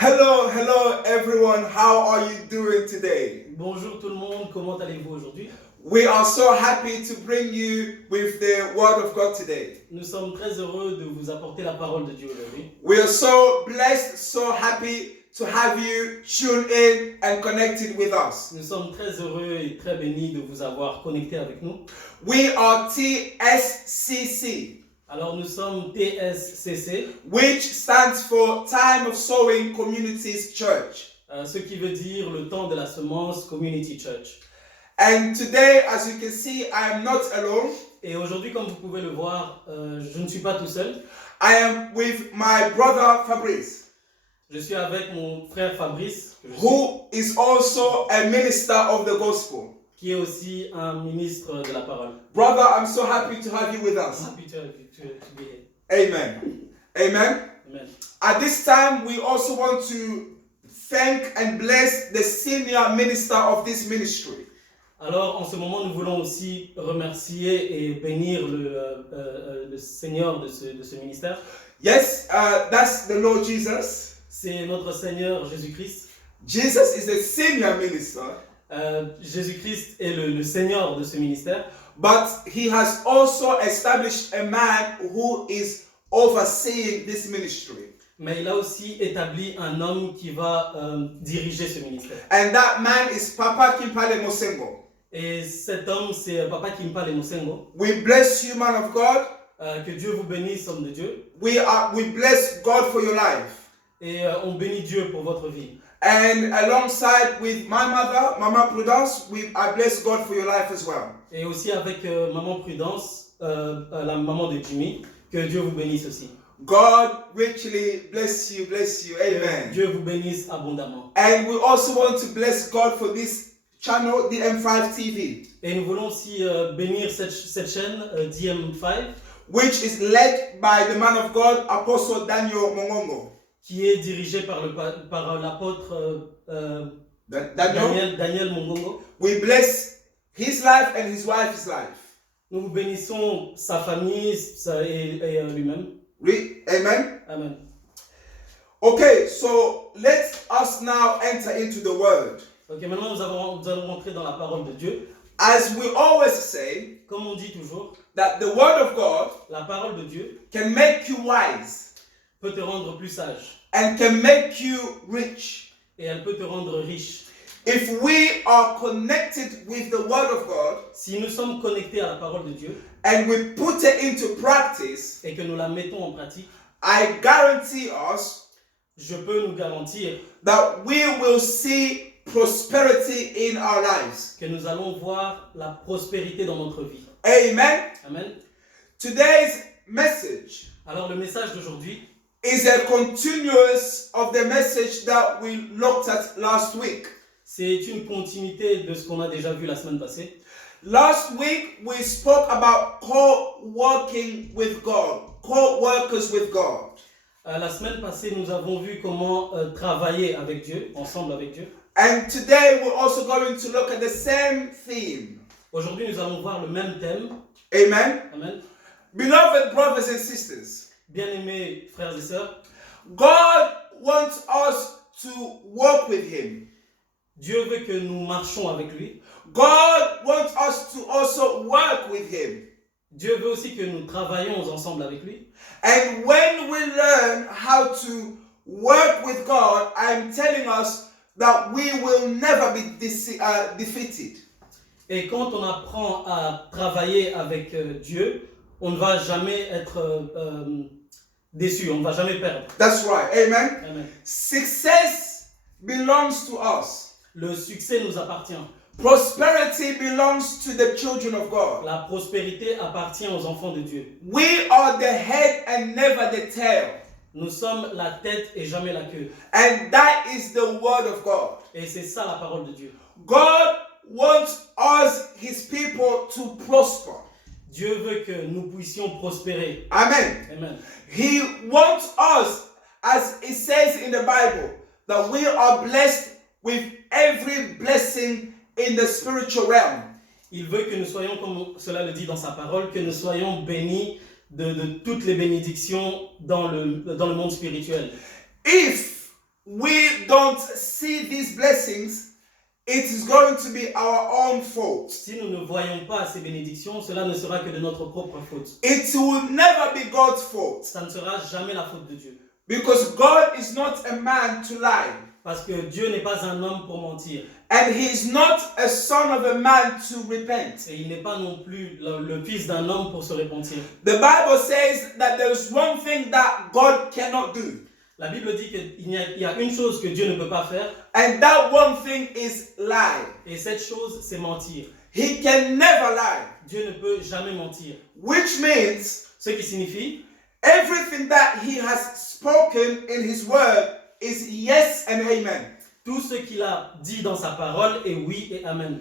Hello everyone. How are you doing today? Bonjour tout le monde, comment allez-vous aujourd'hui? We are so happy to bring you with the Word of God today. Nous sommes très heureux de vous apporter la parole de Dieu aujourd'hui. We are so blessed, so happy to have you tune in and connected with us. Nous sommes très heureux et très bénis de vous avoir connectés avec nous. We are TSCC, Alors nous sommes TSCC, which stands for Time of Sowing Communities Church. ce qui veut dire le temps de la semence Community Church. And today, as you can see, I am not alone. Et aujourd'hui, comme vous pouvez le voir, je ne suis pas tout seul. I am with my brother Fabrice, Je suis avec mon frère Fabrice, who is also a minister of the gospel. qui est aussi un ministre de la parole. Brother, I'm so happy to have you with us. Happy to be here. Amen. Amen. Amen. At this time, we also want to thank and bless the senior minister of this ministry. Alors, en ce moment, nous voulons aussi remercier et bénir le Seigneur de ce ministère. Yes, that's the Lord Jesus. C'est notre Seigneur Jésus-Christ. Jesus is the senior minister, Jésus-Christ est le Seigneur de ce ministère. but he has also established a man who is overseeing this ministry. Mais il a aussi établi un homme qui va diriger ce ministère. And that man is Papa Kimpale Mosengo. Et cet homme, c'est Papa Kimpale Mosengo. We bless you, man of God. Que Dieu vous bénisse, homme de Dieu. We bless God for your life. Et on bénit Dieu pour votre vie. And alongside with my mother, Mama Prudence, I bless God for your life as well. Et aussi avec Maman Prudence, la maman de Jimmy, que Dieu vous bénisse aussi. God richly bless you. Amen. Dieu vous bénisse abondamment. And we also want to bless God for this channel, the M5 TV, Et nous voulons aussi bénir cette chaîne DM5, which is led by the man of God, Apostle Daniel Mongongo. qui est dirigée par l'apôtre Daniel Mongongo. We bless his life and his wife's life. Nous vous bénissons sa famille et lui-même. Amen. Amen. Okay, so let us now enter into the word. Ok, maintenant nous allons rentrer dans la parole de Dieu. As we always say, Comme on dit toujours, that the word of God la parole de Dieu can make you wise peut te rendre plus sage and can make you rich. et elle peut te rendre riche. If we are connected with the word of God Si nous sommes connectés à la parole de Dieu and we put it into practice, et que nous la mettons en pratique, I guarantee us je peux nous garantir that we will see prosperity in our lives. que nous allons voir la prospérité dans notre vie. Amen. Amen. Today's message Alors le message d'aujourd'hui is a continuous of the message that we looked at last week. c'est une continuité de ce qu'on a déjà vu la semaine passée. Last week we spoke about co-working with God, co-workers with God. La semaine passée, nous avons vu comment travailler avec Dieu, ensemble avec Dieu. And today we're also going to look at the same theme. Aujourd'hui, nous allons voir le même thème. Amen. Amen. Beloved brothers and sisters, Bien-aimés frères et sœurs, God wants us to work with Him. Dieu veut que nous marchions avec lui. God wants us to also work with Him. Dieu veut aussi que nous travaillions ensemble avec lui. And when we learn how to work with God, I'm telling us that we will never be defeated. Et quand on apprend à travailler avec Dieu, on ne va jamais être déçu, on ne va jamais perdre. That's right. Amen. Amen. Success belongs to us. Le succès nous appartient. Prosperity belongs to the children of God. La prospérité appartient aux enfants de Dieu. We are the head and never the tail. Nous sommes la tête et jamais la queue. And that is the word of God. Et c'est ça la parole de Dieu. God wants us, His people, to prosper. Dieu veut que nous puissions prospérer. Amen. Amen. He wants us, as it says in the Bible, that we are blessed with every blessing in the spiritual realm. Il veut que nous soyons, comme cela le dit dans sa parole, que nous soyons bénis de toutes les bénédictions dans le monde spirituel. If we these blessings, it is going to be our own fault. Si nous ne voyons pas ces bénédictions, cela ne sera que de notre propre faute. It will never be God's fault. Ça ne sera jamais la faute de Dieu. Because God is not a man to lie. Parce que Dieu n'est pas un homme pour mentir. And he is not a son of a man to repent. Et il n'est pas non plus le fils d'un homme pour se repentir. The Bible says that there is one thing that God cannot do. La Bible dit qu'il y a une chose que Dieu ne peut pas faire. And that one thing is lie. Et cette chose, c'est mentir. He can never lie. Dieu ne peut jamais mentir. Which means Ce qui signifie, everything that he has spoken in his word is yes and amen. tout ce qu'il a dit dans sa parole est oui et amen.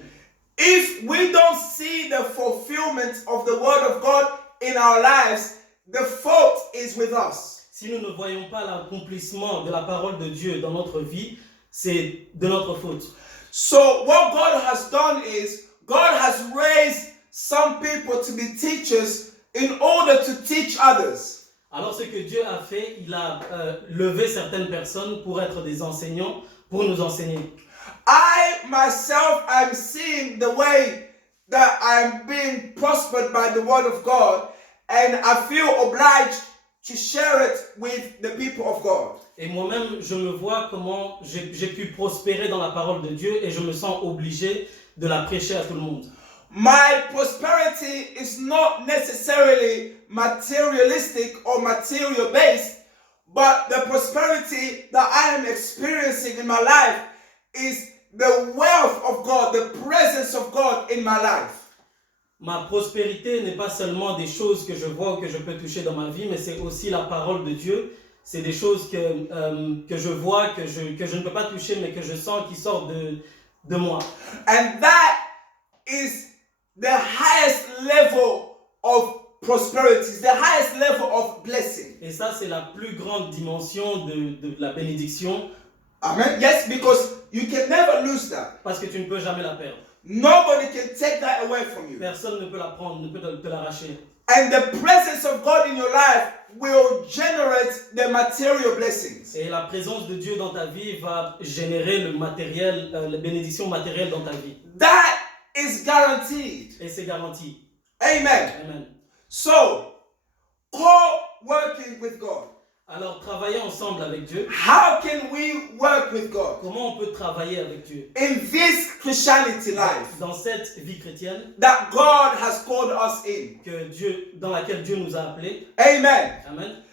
If we don't see the fulfillment of the word of God in our lives, the fault is with us. Si nous ne voyons pas l'accomplissement de la parole de Dieu dans notre vie, c'est de notre faute. So what God has done is God has raised some people to be teachers in order to teach others. Alors ce que Dieu a fait, il a levé certaines personnes pour être des enseignants, pour nous enseigner. I myself am seeing the way that I'm being prospered by the word of God, and I feel obliged to share it with the people of God. Et moi-même, je me vois comment j'ai pu prospérer dans la parole de Dieu et je me sens obligé de la prêcher à tout le monde. My prosperity is not necessarily materialistic or material based, but the prosperity that I am experiencing in my life is the wealth of God, the presence of God in my life. Ma prospérité n'est pas seulement des choses que je vois ou que je peux toucher dans ma vie, mais c'est aussi la parole de Dieu. C'est des choses que je vois, que je ne peux pas toucher, mais que je sens qui sortent de moi. And that is the highest level of prosperity, the highest level of blessing. Et ça, c'est la plus grande dimension de la bénédiction. Amen. Yes, because you can never lose that. Parce que tu ne peux jamais la perdre. Nobody can take that away from you. Personne ne peut la prendre, ne peut te l'arracher. And the presence of God in your life will generate the material blessings. Et la présence de Dieu dans ta vie va générer le matériel, la bénédiction matérielle dans ta vie. That is guaranteed. Et c'est garanti. Amen. Amen. So, co-working with God. Alors, travailler ensemble avec Dieu. How can we work with God? Comment on peut travailler avec Dieu? In this Christianity life Dans cette vie chrétienne that God has called us in. dans laquelle Dieu nous a appelés. Amen. Amen.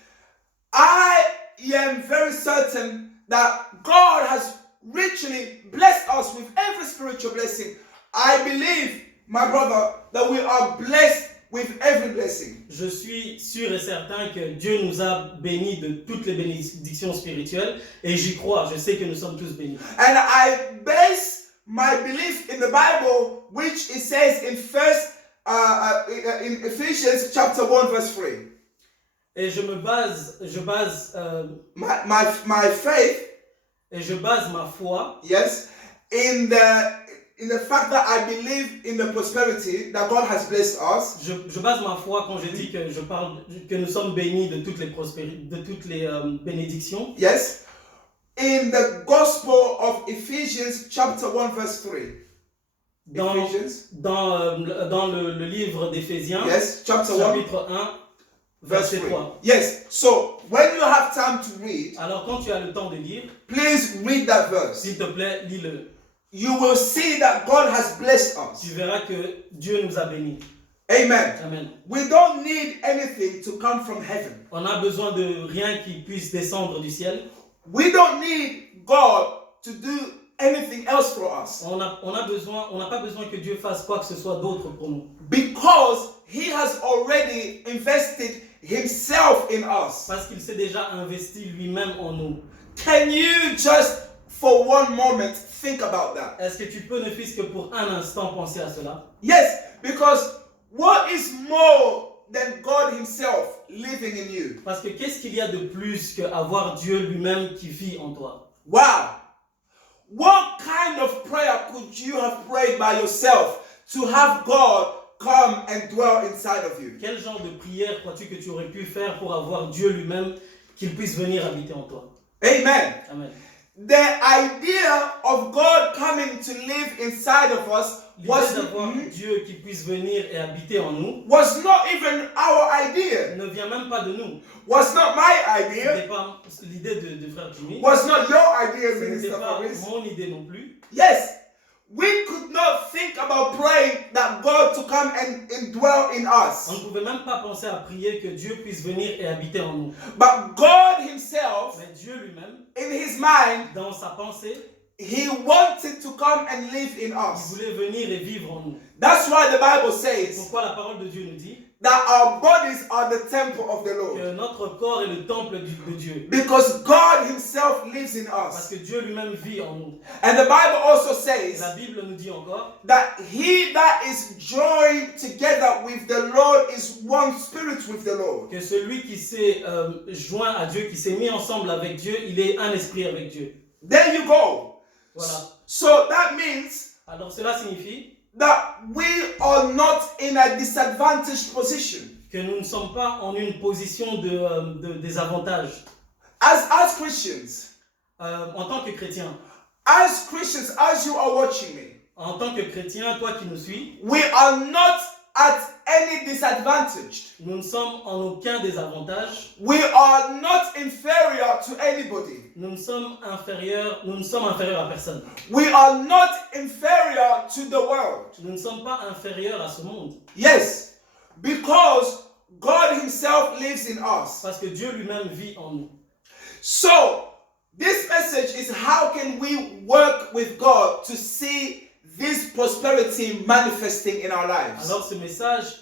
I am very certain that God has richly blessed us with every spiritual blessing. I believe, my brother, that we are blessed with every blessing. Je suis sûr et certain que Dieu nous a bénis de toutes les bénédictions spirituelles et j'y crois, je sais que nous sommes tous bénis. And I base my belief in the Bible, which it says in in Ephesians chapter 1 verse 3. Et je base My faith, et je base ma foi, yes, in the fact that I believe in the prosperity that God has blessed us. Je base ma foi quand je dis que nous sommes bénis de toutes les bénédictions. Yes. In the Gospel of Ephesians chapter 1 verse 3. Dans le livre d'Éphésiens, yes, chapter 1, chapitre 1, verset 3. Yes. So, when you have time to read, alors quand tu as le temps de lire, please read that verse. S'il te plaît, lis-le. You will see that God has blessed us. Tu verras que Dieu nous a bénis. Amen. Amen. We don't need anything to come from heaven. On a besoin de rien qui puisse descendre du ciel. We don't need God to do anything else for us. On n'a pas besoin que Dieu fasse quoi que ce soit d'autre pour nous. Because He has already invested Himself in us. Parce qu'il s'est déjà investi lui-même en nous. Can you just for one moment think about that? Est-ce que tu peux ne fût-ce que pour un instant penser à cela? Yes, because what is more than God Himself living in you? Parce que qu'est-ce qu'il y a de plus qu'avoir Dieu lui-même qui vit en toi? Wow! What kind of prayer could you have prayed by yourself to have God come and dwell inside of you? Quel genre de prière crois-tu que tu aurais pu faire pour avoir Dieu lui-même qu'il puisse venir habiter en toi? Amen. Amen. the idea of God coming to live inside of us L'idée d'avoir Dieu qui puisse venir et habiter en nous was not even our idea, ne vient même pas de nous. was not my Ce idea, n'est pas l'idée de frère Jimmy. was not your idea, Ce n'était Minister pas Fabrice. mon idée non plus. Yes, we could not think about praying that God to come and dwell in On us. ne pouvait même pas penser à prier que Dieu puisse venir et habiter en nous. But God himself, Mais Dieu lui-même, in his mind, dans sa pensée, he wanted to come and live in il us. voulait venir et vivre en nous. That's why the Bible says Pourquoi la parole de Dieu nous dit that our bodies are the temple of the Lord. que notre corps est le temple de Dieu. Because God himself lives in Parce us. que Dieu lui-même vit en nous. And the Bible also Et says la Bible nous dit encore that he that is joined together with the Lord is one spirit with the Lord. que celui qui s'est joint à Dieu, qui s'est mis ensemble avec Dieu, il est un esprit avec Dieu. There you go. Voilà. So that means Alors cela signifie that we are not in a disadvantaged position. que nous ne sommes pas en une position de désavantage. As Christians, En tant que chrétien, as you are watching me, en tant que chrétien, toi qui nous suis, we are not at any disadvantage. nous ne sommes en aucun désavantage. We are not inferior to anybody. Nous ne sommes inférieurs à personne. We are not inferior to the world. Nous ne sommes pas inférieurs à ce monde. Yes, because God himself lives in us. Parce que Dieu lui-même vit en nous. So, this message is how can we work with God to see this prosperity manifesting in our lives. Alors ce message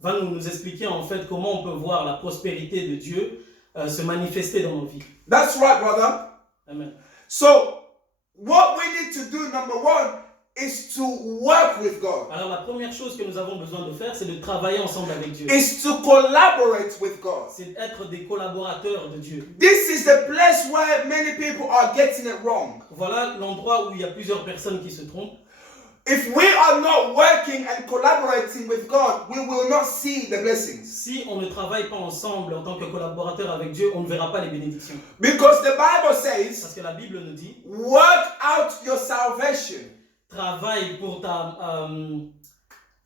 va nous expliquer en fait comment on peut voir la prospérité de Dieu se manifester dans nos vies. That's right, brother. Amen. So, what we need to do, number one, is to work with God. Alors la première chose que nous avons besoin de faire, c'est de travailler ensemble avec Dieu. Is to collaborate with God. C'est d'être des collaborateurs de Dieu. This is the place where many people are getting it wrong. Voilà l'endroit où il y a plusieurs personnes qui se trompent. If we are not working and collaborating with God, we will not see the blessings. Si on ne travaille pas ensemble en tant que collaborateur avec Dieu, on ne verra pas les bénédictions. Because the Bible says, Parce que la Bible nous dit, work out your salvation. travaille pour ta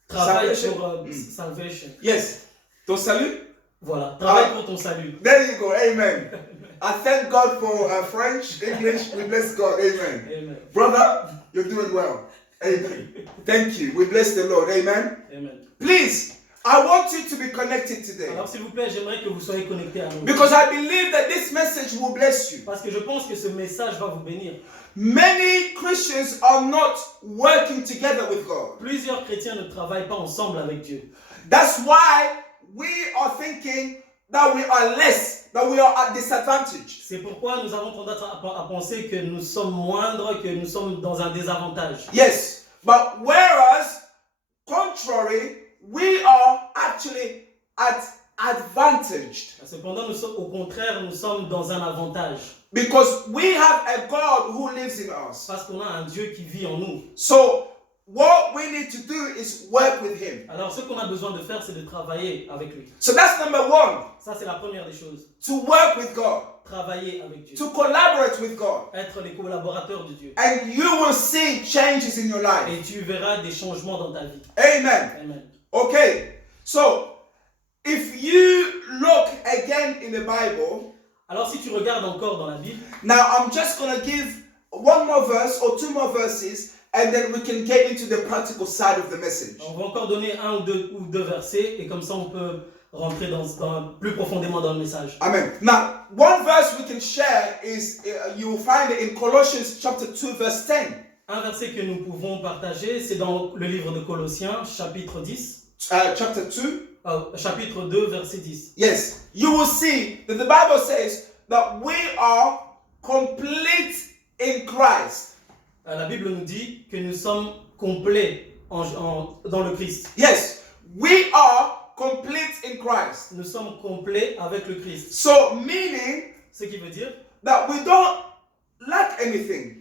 salvation. Yes. Ton salut? Voilà, travaille pour ton salut. There you go. Amen. I thank God for French, English. We bless God. Amen. Amen. Brother, you're doing well. Amen. Thank you. We bless the Lord. Amen. Amen. Please, I want you to be connected today. Alors s'il vous plaît, j'aimerais que vous soyez connectés à nous. Because I believe that this message will bless you. Parce que je pense que ce message va vous bénir. Many Christians are not working together with God. Plusieurs chrétiens ne travaillent pas ensemble avec Dieu. That's why we are thinking that we are less, that we are at disadvantage. C'est pourquoi nous avons tendance à penser que nous sommes moindres, que nous sommes dans un désavantage. Yes, but whereas, contrary, we are actually at advantaged. Cependant, au contraire, nous sommes dans un avantage. Because we have a God who lives in us. Parce qu'on a un Dieu qui vit en nous. So, what we need to do is work with Him. Alors, ce qu'on a besoin de faire, c'est de travailler avec lui. So that's number one. Ça, c'est la première des choses. To work with God. Travailler avec Dieu. To collaborate with God. Être les collaborateurs de Dieu. And you will see changes in your life. Et tu verras des changements dans ta vie. Amen. Amen. Okay. So, if you look again in the Bible. Alors, si tu regardes encore dans la Bible. Now, I'm just going to give one more verse or two more verses. And then we can get into the practical side of the message. On va encore donner un ou deux versets et comme ça on peut rentrer plus profondément dans le message. Amen. Now, one verse we can share is you will find it in Colossians chapter 2 verse 10. Un verset que nous pouvons partager, c'est dans le livre de Colossiens, chapitre 10. Chapter 2. Chapitre 2, verset 10. Yes. You will see that the Bible says that we are complete in Christ. La Bible nous dit que nous sommes complets dans le Christ. Yes, we are complete in Christ. Nous sommes complets avec le Christ. So, meaning, ce qui veut dire that we don't lack anything.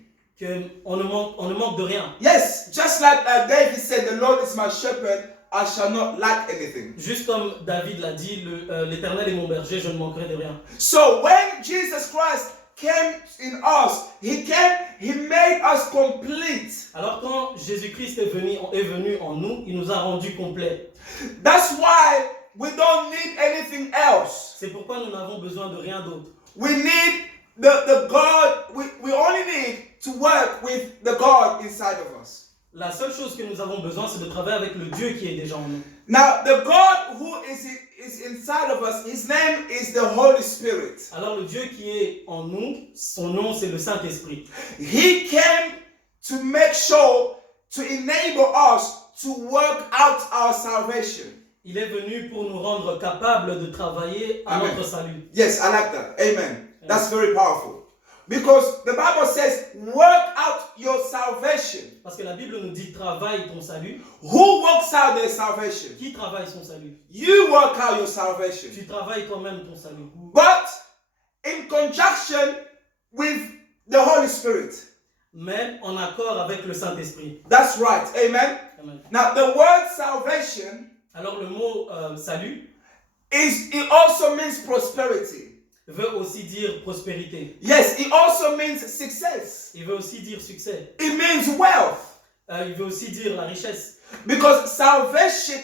On ne manque de rien. Yes, just like David said, the Lord is my shepherd, I shall not lack anything. Juste comme David l'a dit, l'Éternel est mon berger, je ne manquerai de rien. So, when Jesus Christ came in us, He came, He made us complete. Alors quand Jésus-Christ est venu en nous, il nous a rendus complets. That's why we don't need anything else. C'est pourquoi nous n'avons besoin de rien d'autre. We need the God, we only need to work with the God inside of us. La seule chose que nous avons besoin, c'est de travailler avec le Dieu qui est déjà en nous. Now, the God who is inside of us, His name is the Holy Spirit. Alors le Dieu qui est en nous, son nom c'est le Saint-Esprit. He came to make sure, to enable us to work out our salvation. Il est venu pour nous rendre capables de travailler à Amen. notre salut. Yes, I like that. Amen. That's very powerful. Because the Bible says, work out your salvation. Parce que la Bible nous dit travaille ton salut. Who works out their salvation? Qui travaille son salut? You work out your salvation. Tu travailles toi-même ton salut. But in conjunction with the Holy Spirit. Mais en accord avec le Saint-Esprit. That's right. Amen. Amen. Now the word salvation Alors le mot salut it also means prosperity. veut aussi dire prospérité. Yes, it also means success. Il veut aussi dire succès. It means wealth. Il veut aussi dire la richesse. Because salvation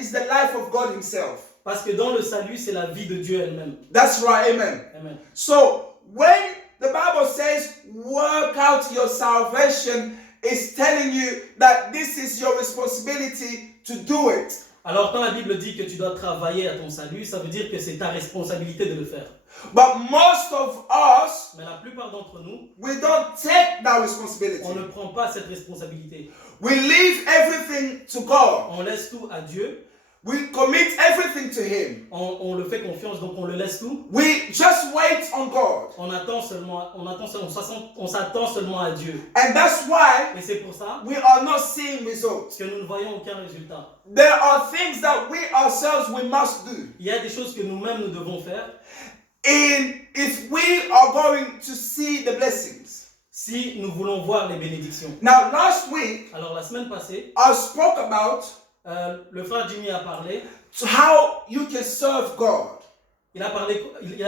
is the life of God Himself. Parce que dans le salut, c'est la vie de Dieu elle-même. That's right, amen. Amen. So, when the Bible says, work out your salvation, it's telling you that this is your responsibility to do it. Alors quand la Bible dit que tu dois travailler à ton salut, ça veut dire que c'est ta responsabilité de le faire. But most of us, Mais la plupart d'entre nous, we don't take that responsibility. on ne prend pas cette responsabilité. We leave everything to God. On laisse tout à Dieu, We commit everything to Him. on le fait confiance, donc on le laisse tout. We just wait on God. On s'attend seulement à Dieu. And that's why Et c'est pour ça we are not seeing results. que nous ne voyons aucun résultat. There are things that we ourselves we must do. Il y a des choses que nous-mêmes nous devons faire If we are going to see the blessings. si nous voulons voir les bénédictions. Now, last week, Alors la semaine passée, I spoke about le frère Jimmy a parlé. how you can serve God. Il a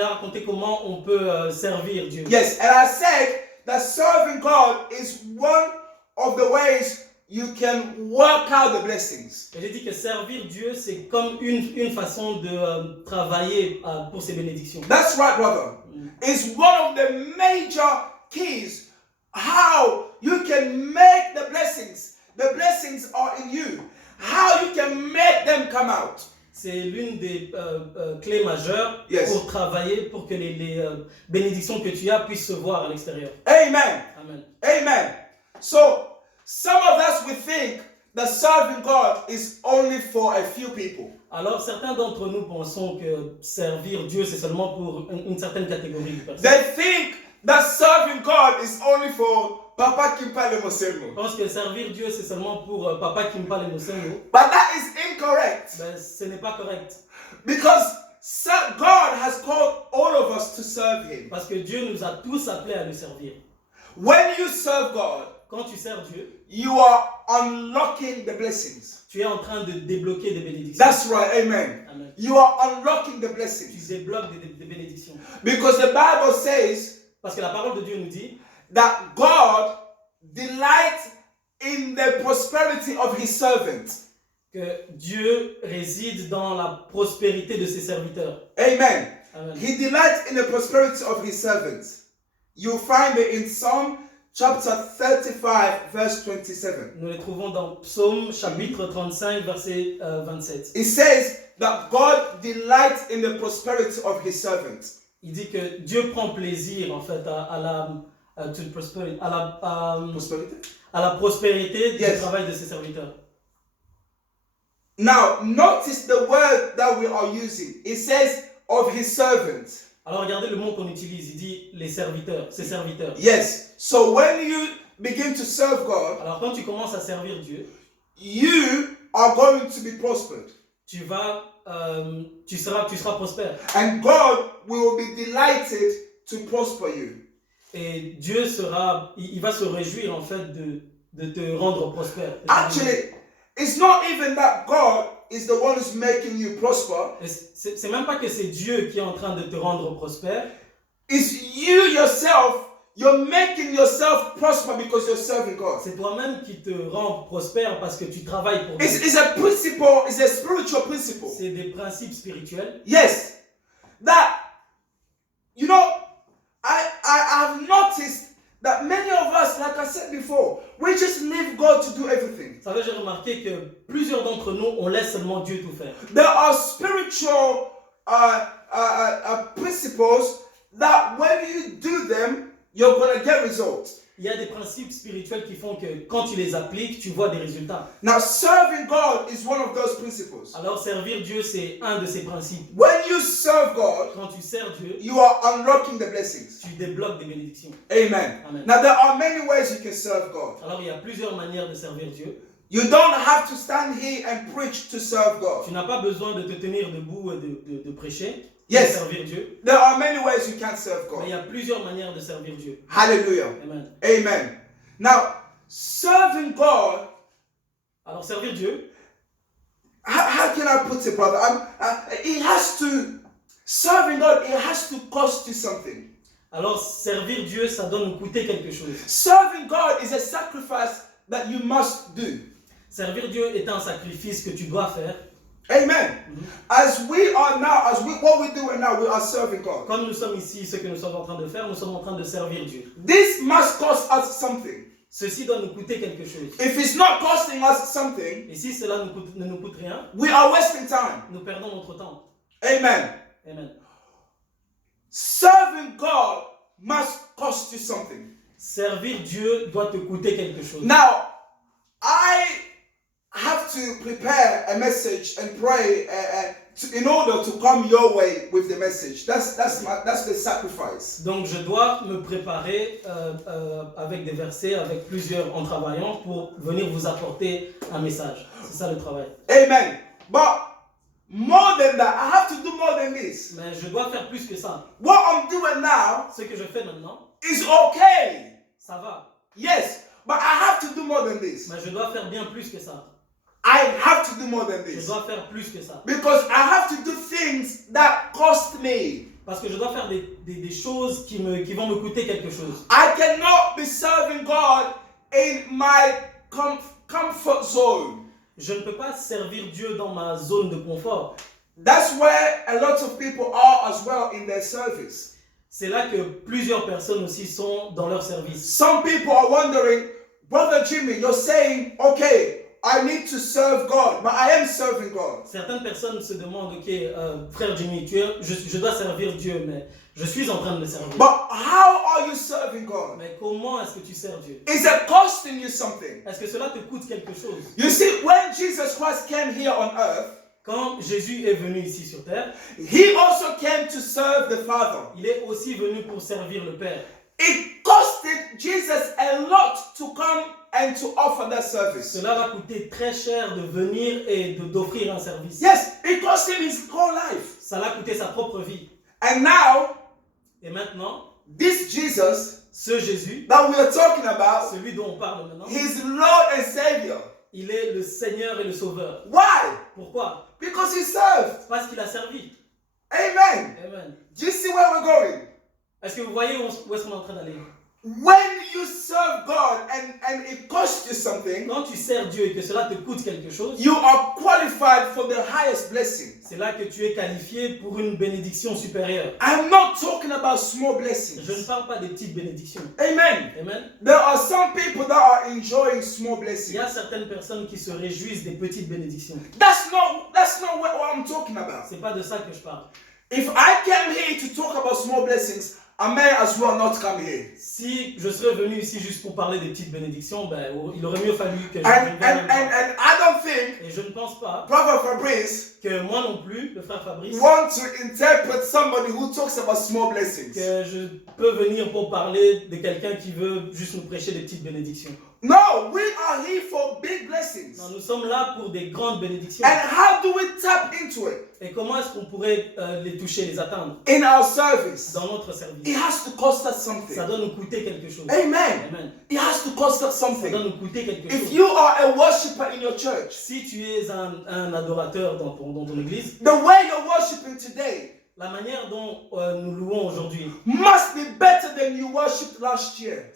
raconté comment on peut servir Dieu. Yes, and I said that serving God is one of the ways you can work out the blessings. Et j'ai dit que servir Dieu, c'est comme une façon de travailler pour ses bénédictions. That's right, brother. It's one of the major keys how you can make the blessings. The blessings are in you. How you can make them come out. C'est l'une des clés majeures Yes. pour travailler, pour que les bénédictions que tu as puissent se voir à l'extérieur. Amen. Amen. Amen. So, some of us we think that serving God is only for a few people. Alors certains d'entre nous pensons que servir Dieu, c'est seulement pour une certaine catégorie de personnes. They think that serving God is only for Papa Kimpale Moselmo. Je pense que servir Dieu, c'est seulement pour Papa Kimpale Mosengo. But that is incorrect. Ben, ce n'est pas correct. Because God has called all of us to serve Him. Parce que Dieu nous a tous appelés à le servir. When you serve God, Quand tu sers Dieu, you are unlocking the blessings. tu es en train de débloquer des bénédictions. That's right, amen. Amen. You are unlocking the Tu blessings. débloques des bénédictions. Because the Bible says Parce que la parole de Dieu nous dit that God delights in the prosperity of His servants. que Dieu réside dans la prospérité de ses serviteurs. Amen. Amen. He delights in the prosperity of His servants. You'll find it in Psalm chapter 35, verse 27. Nous les trouvons dans Psaume chapitre 35, verset 27. It says that God delights in the prosperity of His servants. Il dit que Dieu prend plaisir en fait à la prospérité du Yes. travail de ses serviteurs. Now, notice the word that we are using. It says of His servants. Alors regardez le mot qu'on utilise, il dit les serviteurs, ses serviteurs. Yes. So when you begin to serve God, Alors quand tu commences à servir Dieu, you are going to be prospered. tu seras prospère. And God will be delighted to prosper you. Et Dieu il va se réjouir en fait de te rendre prospère. Actually, it's not even that God is the one who's making you prosper. Et c'est même pas que c'est Dieu qui est en train de te rendre prospère. is you yourself, you're making yourself prosper because you're serving God. C'est toi-même qui te rend prospère parce que tu travailles pour Dieu. It's a principle, it's a spiritual principle. C'est des principes spirituels. Yes. That, you know, I've noticed that many of us, like I said before, we just leave God to do everything. Vous savez, j'ai remarqué que plusieurs d'entre nous, on laisse seulement Dieu tout faire. There are spiritual principles that when you do them, you're going to get results. Il y a des principes spirituels qui font que quand tu les appliques, tu vois des résultats. Now, serving God is one of those principles. Alors servir Dieu, c'est un de ces principes. When you serve God, Quand tu sers Dieu, you are unlocking the blessings. tu débloques des bénédictions. Amen. Amen. Now, there are many ways you can serve God. Alors il y a plusieurs manières de servir Dieu. You don't have to stand here and preach to serve God. Tu n'as pas besoin de te tenir debout et de prêcher Yes. pour servir Dieu. There are many ways you can serve Mais il y God. a plusieurs manières de servir Dieu. Hallelujah. Amen. Amen. Now, serving God, Alors servir Dieu, how can I put it, brother? Serving God, it has to cost you something. alors servir Dieu, ça doit nous coûter quelque chose. Serving God is a sacrifice that you must do. Servir Dieu est un sacrifice que tu dois faire. Amen. As we are now, what we're doing now, we are serving God. Comme nous sommes ici, ce que nous sommes en train de faire, nous sommes en train de servir Dieu. This must cost us something. Ceci doit nous coûter quelque chose. If it's not costing us something, Et si cela ne nous coûte rien, we are wasting time. nous perdons notre temps. Amen. Amen. Serving God must cost you something. Servir Dieu doit te coûter quelque chose. Now, I have to prepare a message and pray in order to come your way with the message. That's the sacrifice. Donc je dois me préparer avec des versets, avec plusieurs en travaillant pour venir vous apporter un message. C'est ça le travail. Amen. But more than that, I have to do more than this. Mais je dois faire plus que ça. What I'm doing now Ce que je fais maintenant, is okay. ça va. Yes, but I have to do more than this. Mais je dois faire bien plus que ça. I have to do more than Je this. dois faire plus que ça. Because I have to do things that cost me. Parce que je dois faire des choses qui vont me coûter quelque chose. I cannot be serving God in my comfort zone. Je ne peux pas servir Dieu dans ma zone de confort. That's where a lot of people are as well in their service. C'est là que plusieurs personnes aussi sont dans leur service. Some people are wondering, Brother Jimmy, you're saying, okay, I need to serve God, but I am serving God. Certaines personnes se demandent, ok, frère Jimmy, je dois servir Dieu, mais je suis en train de le servir. But how are you serving God? Mais comment est-ce que tu sers Dieu? Is it costing you something? Est-ce que cela te coûte quelque chose? You see, when Jesus Christ came here on earth, Quand Jésus est venu ici sur terre, he also came to serve the Father. il est aussi venu pour servir le Père. It costed Jesus a lot to come and to offer that service. Cela va coûter très cher de venir et d'offrir un service. Yes, it cost him his whole life. Ça l'a coûté sa propre vie. And now, Et maintenant, this Jesus ce Jésus, that we are talking about, celui dont on parle maintenant, he's Lord and Savior. il est le Seigneur et le Sauveur. Why? Pourquoi? Because he served. Parce qu'il a servi. Amen. Amen. Do you see where we're going? Est-ce que vous voyez où est-ce qu'on est en train d'aller? When you serve God and it costs you something, Quand tu sers Dieu et que cela te coûte quelque chose, you are qualified for the highest blessing. c'est là que tu es qualifié pour une bénédiction supérieure. I'm not talking about small blessings. Je ne parle pas des petites bénédictions. Amen. Amen. There are some people that are enjoying small Il blessings. y a certaines personnes qui se réjouissent des petites bénédictions. That's not what I'm talking about. C'est pas de ça que je parle. If I came here to talk about small blessings, I may as well not come here. Si je serais venu ici juste pour parler des petites bénédictions, ben, il aurait mieux fallu que je And ne vienne même pas. I don't think Et je ne pense pas Brother Fabrice que moi non plus, le frère Fabrice, want to interpret somebody who talks about small blessings. que je peux venir pour parler de quelqu'un qui veut juste nous prêcher des petites bénédictions. No, we are here for big blessings. Non, nous sommes là pour des grandes bénédictions. And how do we tap into it? Et comment est-ce qu'on pourrait les toucher, les atteindre In our service. dans notre service? It has to cost us Ça something. doit nous coûter quelque chose. Amen. Amen. It has to cost us Ça doit something. nous coûter quelque If chose. you are a worshiper in your church, Si tu es un adorateur dans ton église, the way you're worshiping today, La manière dont nous louons aujourd'hui, must be better than you worshipped last year.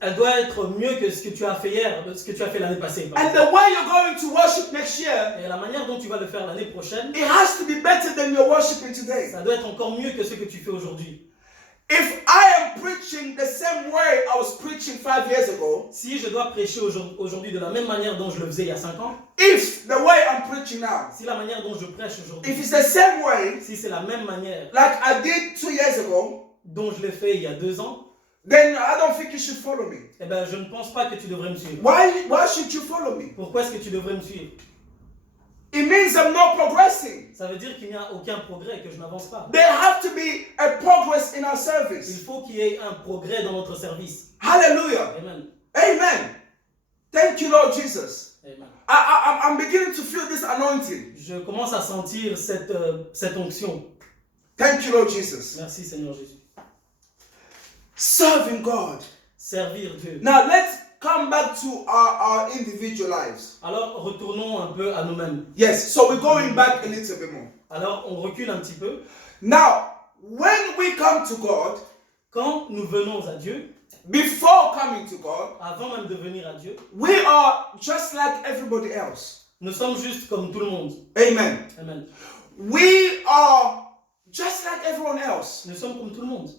elle doit être mieux que ce que tu as fait hier, ce que tu as fait l'année passée. And the way you're going to worship next year, Et la manière dont tu vas le faire l'année prochaine, it has to be better than you're worshiping today. ça doit être encore mieux que ce que tu fais aujourd'hui. If I am preaching the same way I was preaching 5 years ago, Si je dois prêcher aujourd'hui de la même manière dont je le faisais il y a 5 ans, if the way I'm preaching now, si la manière dont je prêche aujourd'hui, if it's the same way si c'est la même manière like I did 2 years ago, dont je l'ai fait il y a 2 ans, then I don't think you should follow me. eh ben, je ne pense pas que tu devrais me suivre. Why should you follow me? Pourquoi est-ce que tu devrais me suivre? It means I'm not progressing. Ça veut dire qu'il n'y a aucun progrès, que je n'avance pas. There have to be a progress in our Il service. faut qu'il y ait un progrès dans notre service. Hallelujah. Amen. Amen. Thank you, Lord Jesus. Amen. I'm beginning to feel this anointing. Je commence à sentir cette onction. Thank you, Lord Jesus. Merci Seigneur Jésus. Serving God. Servir Dieu. Now let's come back to our individual lives. Alors retournons un peu à nous-mêmes. Yes, so we're going back a little bit more. Alors on recule un petit peu. Now, when we come to God, Quand nous venons à Dieu, before coming to God, avant même de venir à Dieu, we are just like everybody else. nous sommes juste comme tout le monde. Amen. Amen. We are just like everyone else. Nous sommes comme tout le monde.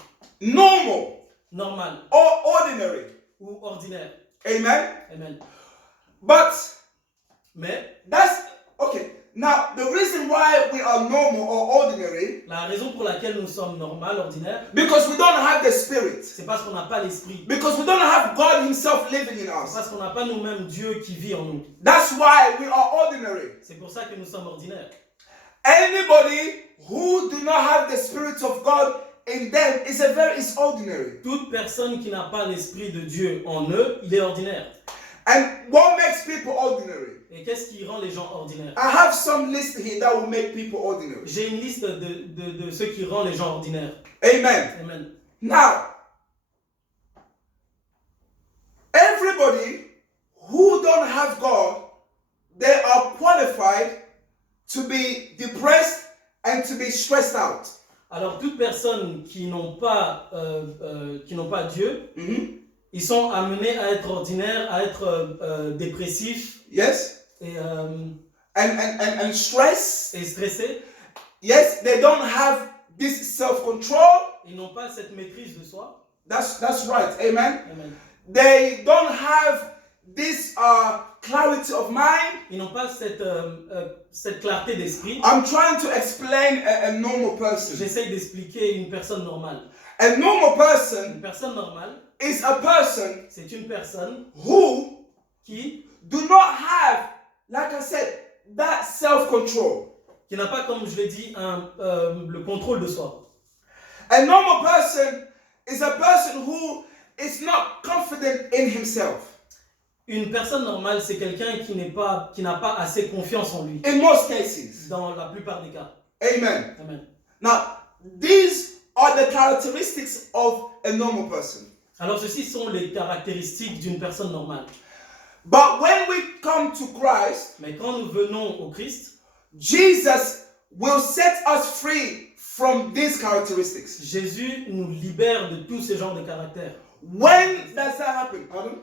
Normal Normal or ordinary. ou ordinaire. Amen. Amen. But Mais that's okay. Now, the reason why we are normal or ordinary, la raison pour laquelle nous sommes normal, ordinaire, because we don't have the Spirit. c'est parce qu'on n'a pas l'esprit. Because we don't have God Himself living in C'est us. parce qu'on n'a pas nous-mêmes Dieu qui vit en nous. That's why we are ordinary. C'est pour ça que nous sommes ordinaires. Anybody who do not have the Spirit of God in them is ordinary. Toute personne qui n'a pas l'esprit de Dieu en eux, il est ordinaire. And what makes people ordinary? Et qu'est-ce qui rend les gens ordinaires? I have some list here that will make people ordinary. J'ai une liste de ce qui rend les gens ordinaires. Amen. Amen. Now, everybody who don't have God, they are qualified to be depressed and to be stressed out. Alors toute personne qui n'ont pas Dieu, ils sont amenés à être ordinaires, à être dépressifs Yes? et stress. stressés. Yes, they don't have this self-control. Ils n'ont pas cette maîtrise de soi. That's right. Amen. Amen. They don't have this clarity of mind. Ils n'ont pas cette clarté d'esprit. I'm trying to explain a normal person. J'essaye d'expliquer une personne normale. A normal person Une personne normale, is a person c'est une personne who qui do not have, like I said, that self-control. n'a pas, comme je l'ai dit, le contrôle de soi. A normal person is a person who is not confident in himself. Une personne normale, c'est quelqu'un qui n'a pas assez confiance en lui, In most cases. dans la plupart des cas. Amen. Amen. Now, these are the characteristics of a normal person. Alors ceci sont les caractéristiques d'une personne normale. But when we come to Christ, Mais quand nous venons au Christ, Jesus will set us free from these characteristics. Jésus nous libère de tous ces genres de caractères. When does that happen? Pardon?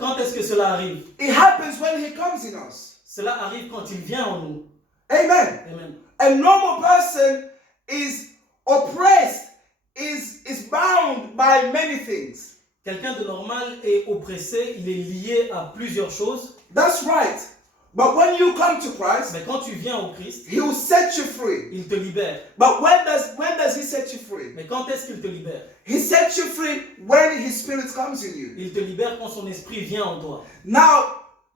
Quand est-ce que cela arrive? It happens when He comes in us. Cela arrive quand il vient en nous. Amen. Amen. A normal person is oppressed, is bound by many things. Quelqu'un de normal est oppressé, il est lié à plusieurs choses. That's right. But when you come to Christ, Mais quand tu viens au Christ, He will set you free. il te libère. But when does He set you free? Mais quand est-ce qu'il te libère? He sets you free when His Spirit comes in you. Il te libère quand son esprit vient en toi. Now,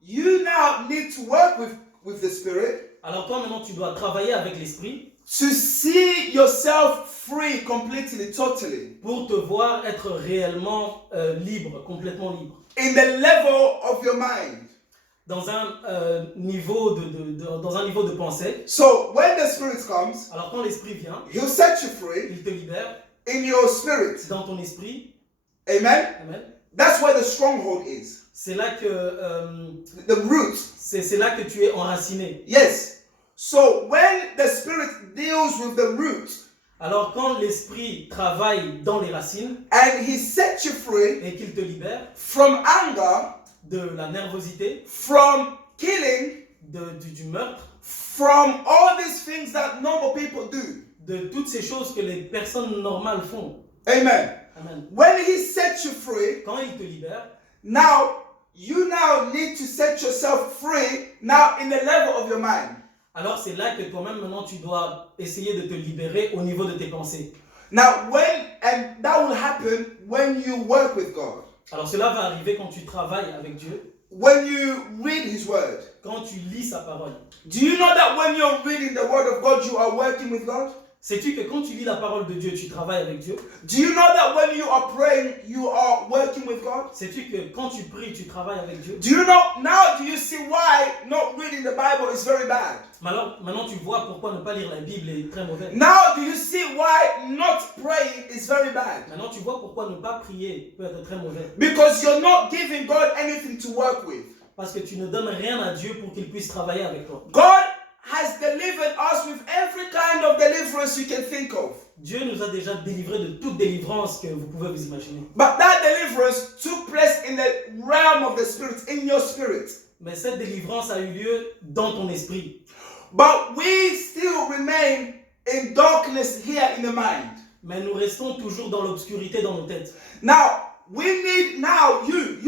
you now need to work with the Spirit Alors toi maintenant tu dois travailler avec l'esprit to see yourself free completely, totally. pour te voir être réellement libre, complètement libre. In the level of your mind. Dans un niveau de pensée. So, when the Spirit comes, Alors quand l'esprit vient, He'll set you free il te libère in your spirit. dans ton esprit. Amen? Amen. That's where the stronghold is. C'est là que The root. c'est là que tu es enraciné. Yes. So when the Spirit deals with the root Alors quand l'esprit travaille dans les racines and he sets you free et qu'il te libère from anger, de la nervosité, from killing, du meurtre, from all these things that normal people do. de toutes ces choses que les personnes normales font. Amen. Amen. When he sets you free, Quand il te libère, now you now need to set yourself free now in the level of your mind. alors c'est là que toi-même maintenant tu dois essayer de te libérer au niveau de tes pensées. Now and that will happen when you work with God. Alors cela va arriver quand tu travailles avec Dieu, When you read his word. quand tu lis sa parole. Do you know that when you're reading the word of God, you are working with God? Sais-tu que quand tu lis la parole de Dieu, tu travailles avec Dieu? Do you know that when you are praying, you are working with God? Sais-tu que quand tu pries, tu travailles avec Dieu? Do you know, now do you see why not reading the Bible is very bad? Mais alors, maintenant tu vois pourquoi ne pas lire la Bible est très mauvais. Now do you see why not praying is very bad? Maintenant tu vois pourquoi ne pas prier peut être très mauvais. Because you're not giving God anything to work with. Parce que tu ne donnes rien à Dieu pour qu'il puisse travailler avec toi. God has delivered us with every kind of deliverance you can think of. Dieu nous a déjà délivrés de toute délivrance que vous pouvez vous imaginer. But that deliverance took place in the realm of the spirit, in your spirit. Mais cette délivrance a eu lieu dans ton esprit. But we still remain in darkness here in the mind. Mais nous restons toujours dans l'obscurité dans nos têtes. Now, we need now, you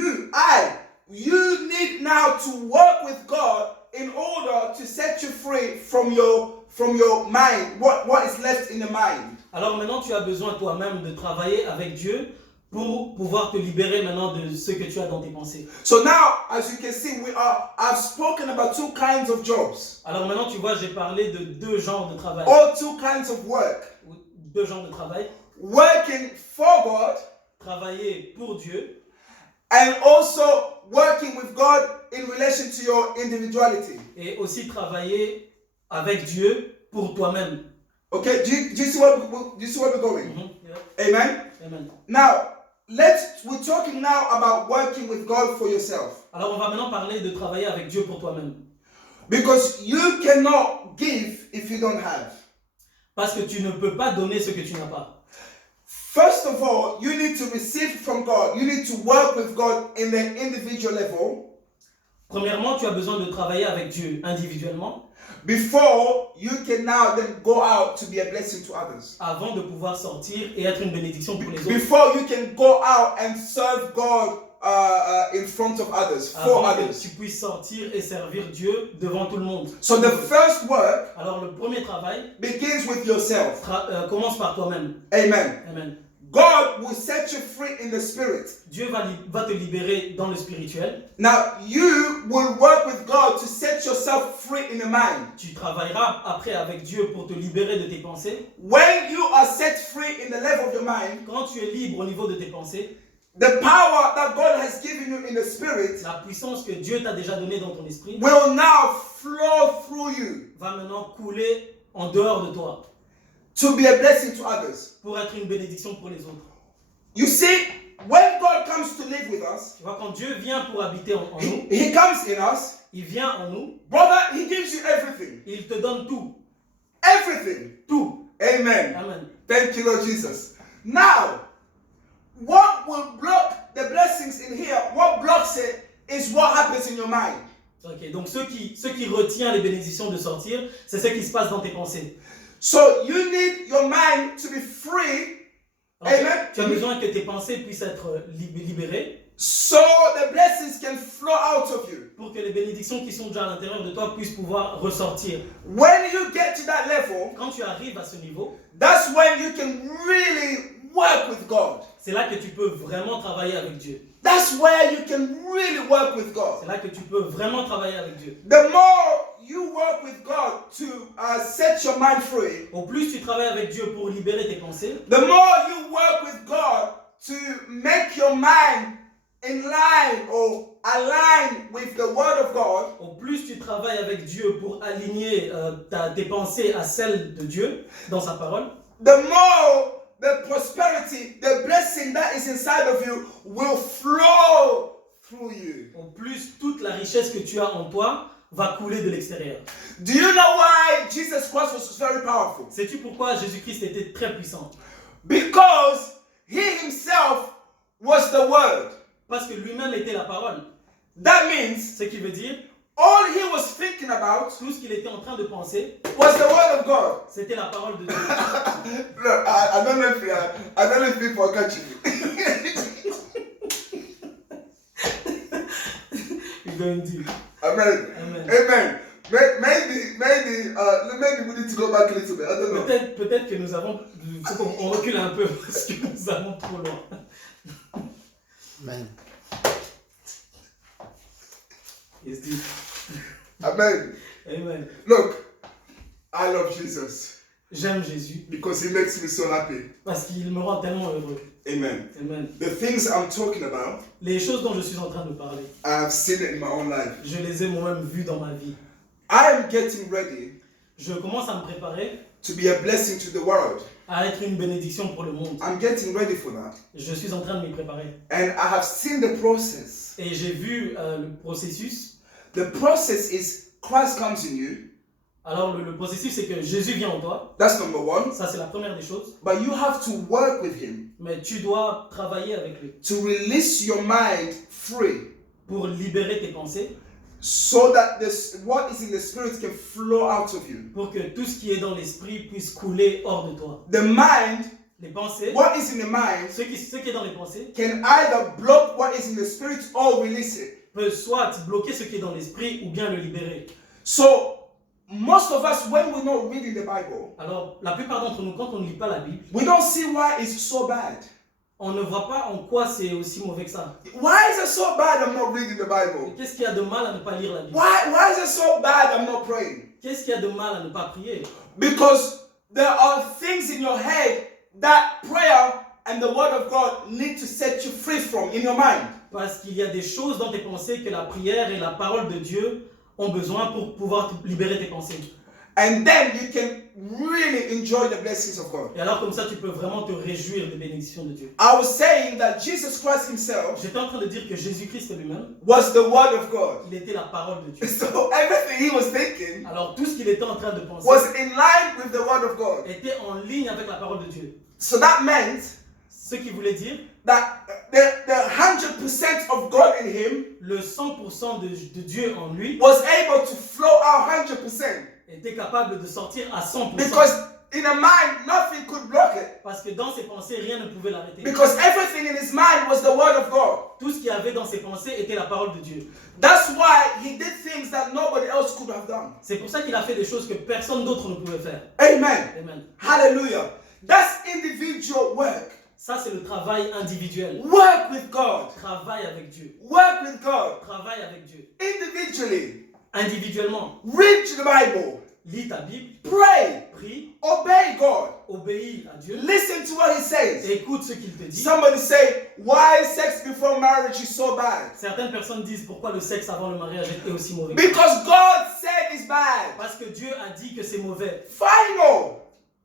need now to work with God in order to set you free from your mind, what is left in the mind. Alors maintenant tu as besoin toi-même de travailler avec Dieu pour pouvoir te libérer maintenant de ce que tu as dans tes pensées. So now, as you can see, I've spoken about two kinds of jobs. Alors maintenant tu vois, j'ai parlé de deux genres de travail. Or two kinds of work. Deux genres de travail. Working for God. Travailler pour Dieu. And also working with God in relation to your individuality. Et aussi travailler avec Dieu pour toi-même. Okay, do you see where we're going? Mm-hmm. Yeah. Amen? Amen. Now, we're talking now about working with God for yourself. Alors on va maintenant parler de travailler avec Dieu pour toi-même. Because you cannot give if you don't have. Parce que tu ne peux pas donner ce que tu n'as pas. First of all, you need to receive from God. You need to work with God in the individual level. Premièrement, tu as besoin de travailler avec Dieu individuellement. Before you can now then go out to be a blessing to others. Avant de pouvoir sortir et être une bénédiction pour les autres. Before you can go out and serve God in front of others, for Avant que others. tu puisses sortir et servir Dieu devant tout le monde. So the first work Alors le premier travail begins with yourself. commence par toi-même. Amen. Amen. God will set you free in the spirit. Dieu va te libérer dans le spirituel. Now you will work with God to set yourself free in the mind. Tu travailleras après avec Dieu pour te libérer de tes pensées. When you are set free in the level of your mind, Quand tu es libre au niveau de tes pensées, the power that God has given you in the spirit la puissance que Dieu t'a déjà donnée dans ton esprit will now flow through you va maintenant couler en dehors de toi to be a blessing to others. pour être une bénédiction pour les autres. You see, when God comes to live with us, Tu vois, quand Dieu vient pour habiter en nous, He comes in us. il vient en nous, Brother, He gives you everything. il te donne tout. Everything. Tout. Amen. Amen. Thank you, Lord Jesus. Now, what will block the blessings in here, what blocks it, is what happens in your mind. Ok, donc ce qui retient les bénédictions de sortir, c'est ce qui se passe dans tes pensées. So you need your mind to be free. Alors, Amen. tu as besoin que tes pensées puissent être libérées So the blessings can flow out of you. pour que les bénédictions qui sont déjà à l'intérieur de toi puissent pouvoir ressortir. When you get to that level, Quand tu arrives à ce niveau, that's when you can really work with God. c'est là que tu peux vraiment travailler avec Dieu. That's where you can really work with God. C'est là que tu peux vraiment travailler avec Dieu. The more you work with God to set your mind free, Au plus tu travailles avec Dieu pour libérer tes pensées, the more you work with God to make your mind in line or align with the Word of God, au plus tu travailles avec Dieu pour aligner tes pensées à celles de Dieu dans sa parole, the more the prosperity, the blessing that is inside of you will flow through you. au plus toute la richesse que tu as en toi va couler de l'extérieur. Do you know why Jesus Christ was very powerful? Sais-tu pourquoi Jésus-Christ était très puissant? Because he himself was the word. Parce que lui-même était la parole. That means Ce qui veut dire, all he was thinking about tout ce qu'il était en train de penser, was the word of God. c'était la parole de Dieu. Look, I don't know if people are catching me. You're going deep. Amen. Amen. Amen. Maybe we need to go back a little bit. I don't know. Peut-être que nous avons, il faut qu'on recule un peu parce que nous allons trop loin. Amen. It's deep. Amen. Amen. Look, I love Jesus J'aime Jésus because he makes me so happy. parce qu'il me rend tellement heureux. Amen. Amen. The things I'm talking about, Les choses dont je suis en train de parler, I've seen it in my own life. je les ai moi-même vues dans ma vie. I am getting ready Je commence à me préparer to be a blessing to the world. à être une bénédiction pour le monde. I'm getting ready for that. Je suis en train de m'y préparer. And I have seen the process. Et j'ai vu le processus. The process is Christ comes in you. Alors le processus, c'est que Jésus vient en toi. That's number one. Ça, c'est la première des choses. But you have to work with him Mais tu dois travailler avec lui to release your mind free pour libérer tes pensées, so that what is in the spirit can flow out of you. pour que tout ce qui est dans l'esprit puisse couler hors de toi. The mind, Les pensées, what is in the mind, ce qui est dans les pensées, can either block what is in the spirit or release it. peut soit bloquer ce qui est dans l'esprit ou bien le libérer. So, most of us, when we're not reading the Bible, Alors, la plupart d'entre nous, quand on ne lit pas la Bible, we don't see why it's so bad. on ne voit pas en quoi c'est aussi mauvais que ça. Why is it so bad I'm not reading the Bible? Qu'est-ce qu'il y a de mal à ne pas lire la Bible? Why is it so bad I'm not praying? Qu'est-ce qu'il y a de mal à ne pas prier? Because there are things in your head that prayer and the word of God need to set you free from in your mind. Parce qu'il y a des choses dans tes pensées que la prière et la parole de Dieu ont besoin pour pouvoir libérer tes pensées. And then you can really enjoy the blessings of God. Et alors comme ça, tu peux vraiment te réjouir des bénédictions de Dieu. I was saying that Jesus Christ himself J'étais en train de dire que Jésus-Christ lui-même, was the word of God. il était la parole de Dieu. So everything he was thinking Alors tout ce qu'il était en train de penser was in line with the word of God. était en ligne avec la parole de Dieu. So that meant Ce qui voulait dire that the 100% of God in him le 100% de Dieu en lui was able to flow out 100%. était capable de sortir à 100%. Because in a mind, nothing could block it. Parce que dans ses pensées, rien ne pouvait l'arrêter. Because everything in his mind was the word of God. Tout ce qu'il y avait dans ses pensées était la parole de Dieu. That's why he did things that nobody else could have done. C'est pour ça qu'il a fait des choses que personne d'autre ne pouvait faire. Amen. Amen. Hallelujah. That's individual work. Ça, c'est le travail individuel. Work with God. Travail avec Dieu. Work with God. Travail avec Dieu. Individually. Individuellement. Read the Bible. Lis ta Bible. Pray. Prie. Obey God. Obéis à Dieu. Listen to what he says. Écoute ce qu'il te dit. Somebody say, why sex before marriage is so bad? Certaines personnes disent pourquoi le sexe avant le mariage est aussi mauvais. Because God said it's bad. Parce que Dieu a dit que c'est mauvais. Final.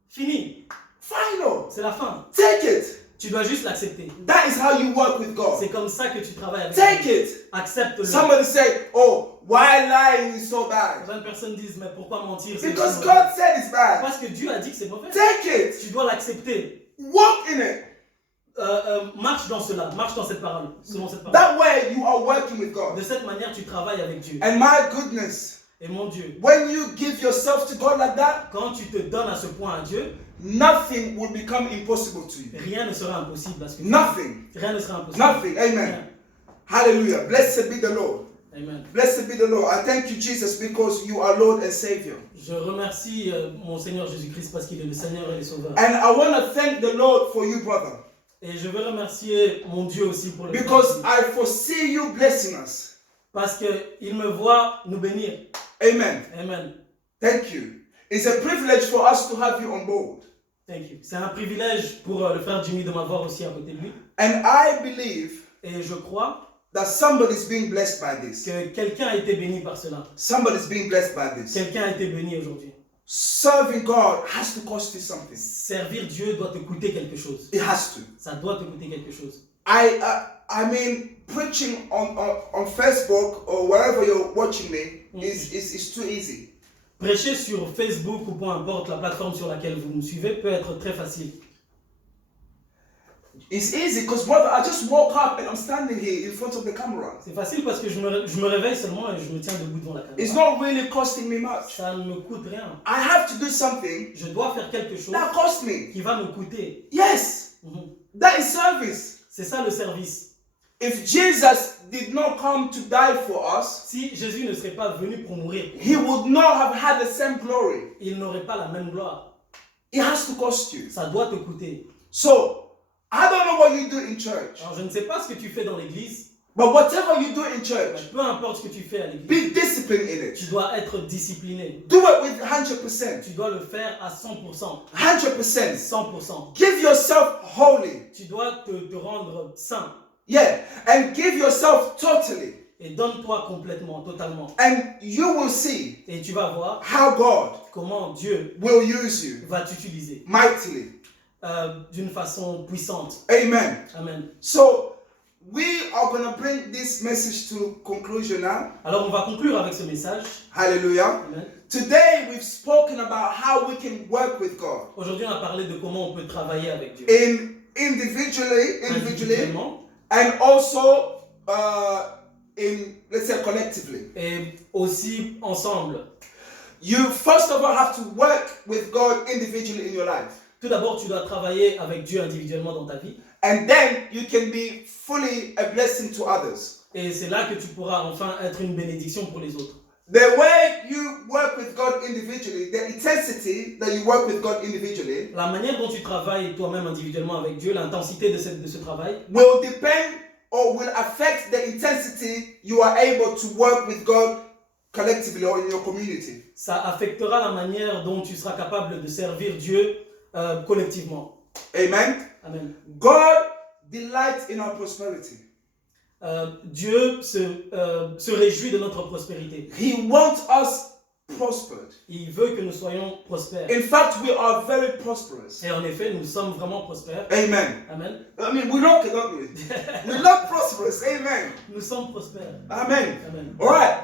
Fini. Final. C'est la fin. Take it. Tu dois juste l'accepter. That is how you work with God. C'est comme ça que tu travailles avec Take Dieu. it. Accepte-le. Somebody say, oh, why lying is so bad? Certaines personnes disent mais pourquoi mentir c'est Because aussi mauvais. God said it's bad. Parce que Dieu a dit que c'est mauvais. Take it. Tu dois l'accepter. Walk in it. Marche dans cela, marche dans cette parole, selon cette parole. That way you are working with God. De cette manière, tu travailles avec Dieu. And my goodness, Et mon Dieu, when you give yourself to God like that, quand tu te donnes à ce point à Dieu, nothing will become impossible to you. rien ne sera impossible à ce que tu Nothing. fais. Rien ne sera impossible. Nothing. Amen. Hallelujah. Blessed be the Lord. Amen. Blessed be the Lord. I thank you, Jesus, because you are Lord and Savior. Je remercie mon Seigneur Jésus-Christ parce qu'il est le Seigneur et le Sauveur. And I want to thank the Lord for you, brother, Et je veux remercier mon Dieu aussi pour le because frère, I foresee you blessing us. parce qu'il me voit nous bénir. Amen. Amen. Thank you. It's a privilege for us to have you on board. Thank you. C'est un privilège pour le frère Jimmy de m'avoir aussi à côté de lui. And I believe Et je crois that somebody's being blessed by this. que quelqu'un a été béni par cela. Somebody's being blessed by this. Quelqu'un a été béni aujourd'hui. Serving God has to cost you something. Servir Dieu doit te coûter quelque chose. It has to. Ça doit te coûter quelque chose. I mean, preaching on Facebook or wherever you're watching me is too easy. Prêcher sur Facebook ou peu importe la plateforme sur laquelle vous me suivez peut être très facile. It's easy because, brother, I just woke up and I'm standing here in front of the camera. C'est facile parce que je me réveille seulement et je me tiens debout devant la caméra. It's not really costing me much. Ça ne me coûte rien. I have to do something Je dois faire quelque chose that costs me. qui va me coûter. Yes, that is service. C'est ça le service. If Jesus did not come to die for us, Si Jésus ne serait pas venu pour mourir, he would not have had the same glory. il n'aurait pas la même gloire. It has to cost you. Ça doit te coûter. So, I don't know what you do in church, Alors je ne sais pas ce que tu fais dans l'église, but whatever you do in mais church, peu importe ce que tu fais à l'église, be disciplined in tu it. dois être discipliné. Do it with 100%. Tu dois le faire à 100%. 100%. 100%. Give yourself wholly. Tu dois te rendre saint Yeah, and give yourself totally. et donne-toi complètement, totalement. And you will see Et tu vas voir how God comment Dieu will use you va t'utiliser mightily. d'une façon puissante. Amen. Amen. So, we are going to bring this message to conclusion now. Alors on va conclure avec ce message. Hallelujah. Amen. Today, we've spoken about how we can work with God Aujourd'hui on a parlé de comment on peut travailler avec Dieu. individually, Individuellement and also let's say collectively. et aussi ensemble. You first of all have to work with God individually in your life. Tout d'abord, tu dois travailler avec Dieu individuellement dans ta vie. And then you can be fully a blessing to others. Et c'est là que tu pourras enfin être une bénédiction pour les autres. The way you work with God individually, the intensity that you work with God individually, La manière dont tu travailles toi-même individuellement avec Dieu, l'intensité de ce travail, will depend or will affect the intensity you are able to work with God collectively or in your community. ça affectera la manière dont tu seras capable de servir Dieu collectivement. Amen. Amen. God delights in our prosperity. Dieu se réjouit de notre prospérité. He wants us prospered. Il veut que nous soyons prospères. In fact, we are very prosperous. Et en effet, nous sommes vraiment prospères. Amen. Amen. I mean, we don't we? We're not prosperous. Amen. Nous sommes prospères. Amen. Amen. All right.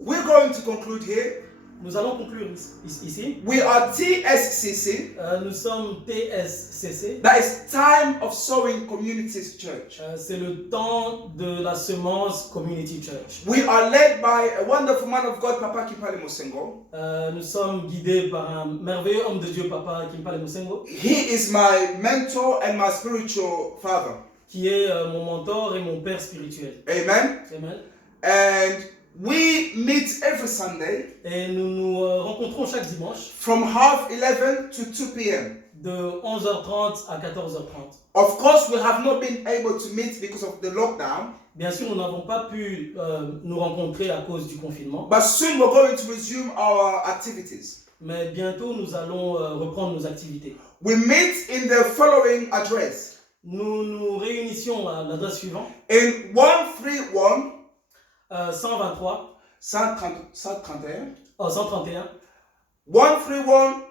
We're going to conclude here. Nous allons conclure ici. We are TSCC. Nous sommes TSCC. That is Time of Sowing Communities Church. C'est le temps de la semence Community Church. We are led by a wonderful man of God, Papa Kimpale Musengo. Nous sommes guidés par un merveilleux homme de Dieu, Papa Kimpale Musengo, He is my mentor and my spiritual father. qui est mon mentor et mon père spirituel. Amen. Amen. And we meet every Sunday Et nous nous rencontrons chaque dimanche from 11:30 to 2 p.m. de 11h30 à 14h30. Of course, we have not been able to meet because of the lockdown, Bien sûr, nous n'avons pas pu nous rencontrer à cause du confinement, but soon we're going to resume our activities. mais bientôt nous allons reprendre nos activités. We meet in the following address. Nous nous réunissions à l'adresse suivante, In 131 123, 131 131, 131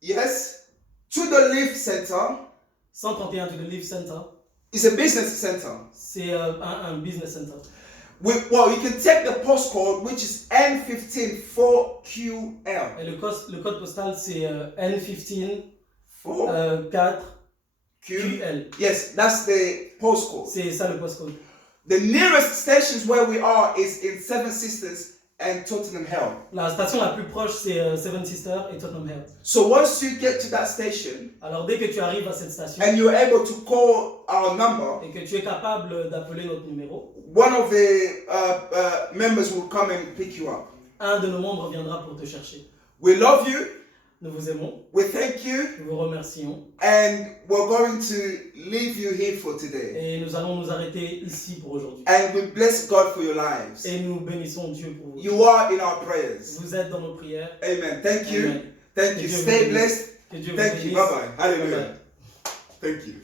yes, to the Live Center. 131 to the Live Center. It's a business center. C'est un business center. Well, you can take the postcode, which is N154QL. Et le code postal, c'est N15 4 4 Q. QL. Yes, that's the postcode. C'est ça le postcode. The nearest stations where we are is in Seven Sisters and Tottenham Hale. La station la plus proche, c'est Seven Sisters et Tottenham Hale. So once you get to that station Alors dès que tu arrives à cette station and you're able to call our number, et que tu es capable d'appeler notre numéro, one of the members will come and pick you up. un de nos membres viendra pour te chercher. We love you. Nous vous aimons, We thank you. nous vous remercions And we're going to leave you here for today. et nous allons nous arrêter ici pour aujourd'hui. And we bless God for your lives. Et nous bénissons Dieu pour vous. You are in our prayers. Vous êtes dans nos prières. Amen. Thank you. Amen. Thank Que you. Dieu vous Stay bénisse. blessed. Que Dieu vous Thank you. bénisse. Bye bye. Hallelujah. Bye bye. Thank you.